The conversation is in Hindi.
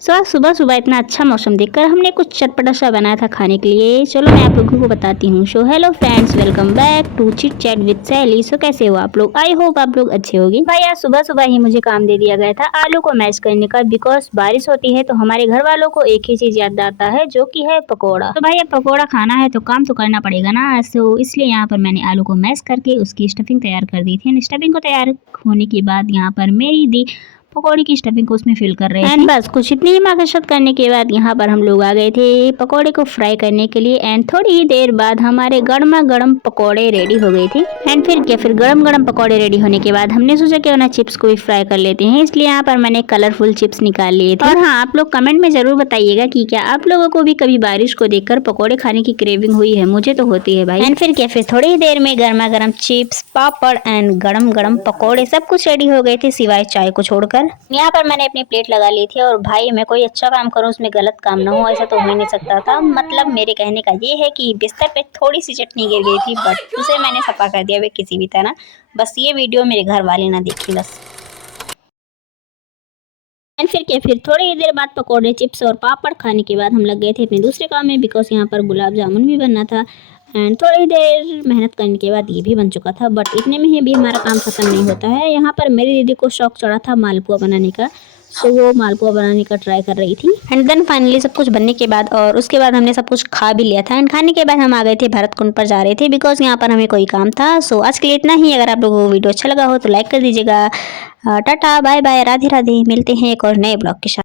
आज सुबह सुबह इतना अच्छा मौसम देखकर हमने कुछ चटपटा सा बनाया था खाने के लिए। चलो मैं आप लोगों को बताती हूँ। So hello friends, welcome back to chit chat with Sally. So कैसे हो आप लोग? आई होप आप लोग अच्छे होंगे। भाई आज सुबह सुबह ही मुझे काम दे दिया गया था आलू को मैश करने का। बिकॉज बारिश होती है तो हमारे घर वालों को एक ही चीज याद आता है, जो की है पकौड़ा। तो भाई अब पकौड़ा खाना है तो काम तो करना पड़ेगा ना। सो इसलिए यहाँ पर मैंने आलू को मैश करके उसकी स्टफिंग तैयार कर दी थी। स्टफिंग को तैयार होने के बाद यहाँ पर मेरी दी पकौड़े की स्टफिंग को उसमें फिल कर रहे थे। एंड बस कुछ इतनी ही माकशत करने के बाद यहाँ पर हम लोग आ गए थे पकौड़े को फ्राई करने के लिए। एंड थोड़ी ही देर बाद हमारे गर्मा गर्म पकौड़े रेडी हो गए थे। एंड फिर गरम गरम पकौड़े रेडी होने के बाद हमने सोचा कि ना चिप्स को भी फ्राई कर लेते हैं, इसलिए यहाँ पर मैंने कलरफुल चिप्स निकाल लिए थे। और हाँ, आप लोग कमेंट में जरूर बताइएगा कि क्या आप लोगों को भी कभी बारिश को देखकर पकौड़े खाने की क्रेविंग हुई है? मुझे तो होती है भाई। एंड फिर थोड़ी ही देर में गर्मा गर्म चिप्स, पापड़ एंड गरम गरम पकौड़े सब कुछ रेडी हो गए थे, सिवाय चाय को छोड़कर। यहाँ पर मैंने अपनी प्लेट लगा ली थी। और भाई मैं कोई अच्छा काम करूँ उसमें गलत काम ना हो, ऐसा तो हो ही नहीं सकता था। मतलब मेरे कहने का ये है कि बिस्तर पे थोड़ी सी चटनी गिर गई थी, बट उसे मैंने सफा कर दिया किसी भी तरह। बस ये वीडियो मेरे घर वाले ना देखे बस। एंड फिर थोड़ी ही देर बाद पकौड़े, चिप्स और पापड़ खाने के बाद हम लग गए थे अपने दूसरे काम में। बिकॉज यहाँ पर गुलाब जामुन भी बनना था। एंड थोड़ी देर मेहनत करने के बाद ये भी बन चुका था। बट इतने में ही भी हमारा काम खत्म नहीं होता है। यहाँ पर मेरी दीदी को शौक चढ़ा था मालपुआ बनाने का, तो वो मालपुआ बनाने का ट्राई कर रही थी। एंड देन फाइनली सब कुछ बनने के बाद और उसके बाद हमने सब कुछ खा भी लिया था। एंड खाने के बाद हम आ गए थे भरत कुंड पर जा रहे थे, बिकॉज यहाँ पर हमें कोई काम था। सो आज के लिए इतना ही। अगर आप लोगों को वीडियो अच्छा लगा हो तो लाइक कर दीजिएगा। Tata bye bye, Radhe Radhe. मिलते हैं एक और नए ब्लॉग के साथ।